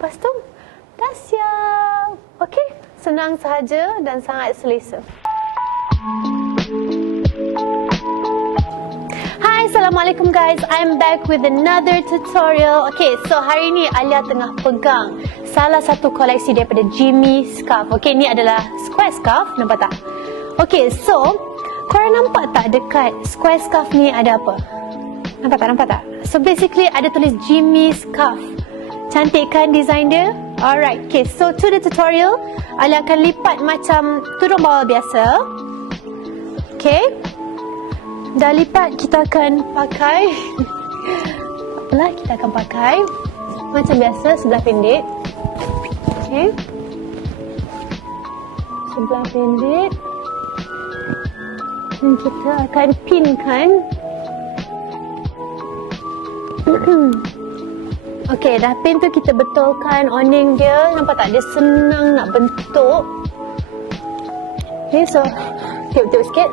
Lepas tu, dah siap. Okey, senang sahaja dan sangat selesa. Hi, Assalamualaikum guys. I'm back with another tutorial. Okay, so hari ni Alia tengah pegang salah satu koleksi daripada Jimmyscarves. Okay, ni adalah square scarf. Nampak tak? Okay, so korang nampak tak dekat square scarf ni ada apa? Nampak tak? So basically ada tulis Jimmyscarves. Cantik kan design dia? Alright, okay, so to the tutorial, Alia akan lipat macam tudung bawah biasa. Okay, dah lipat, kita akan pakai apalah, kita akan pakai macam biasa sebelah pendek. Okay, sebelah pendek, dan kita akan pinkan. Okey, dah pin tu kita betulkan awning dia. Nampak tak? Dia senang nak bentuk. Okay, so tiup-tiup sikit.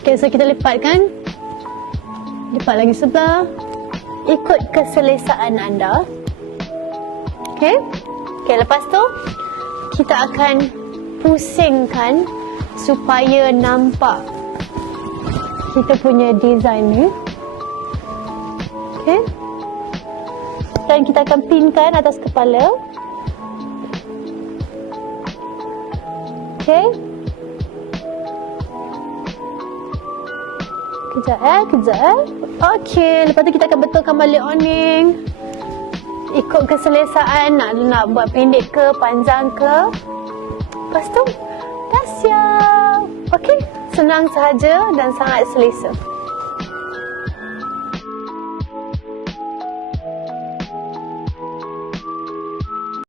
Okay, so kita lipatkan. Lipat lagi sebelah. Ikut keselesaan anda. Okay. Okay, lepas tu kita akan pusingkan supaya nampak kita punya design ni. Okay. Dan kita akan pinkan atas kepala. Okay. Kejap. Okay, lepas tu kita akan betulkan balik awning. Ikut keselesaan, nak buat pendek ke, panjang ke. Lepas tu, dah siap. Okay, senang sahaja dan sangat selesa.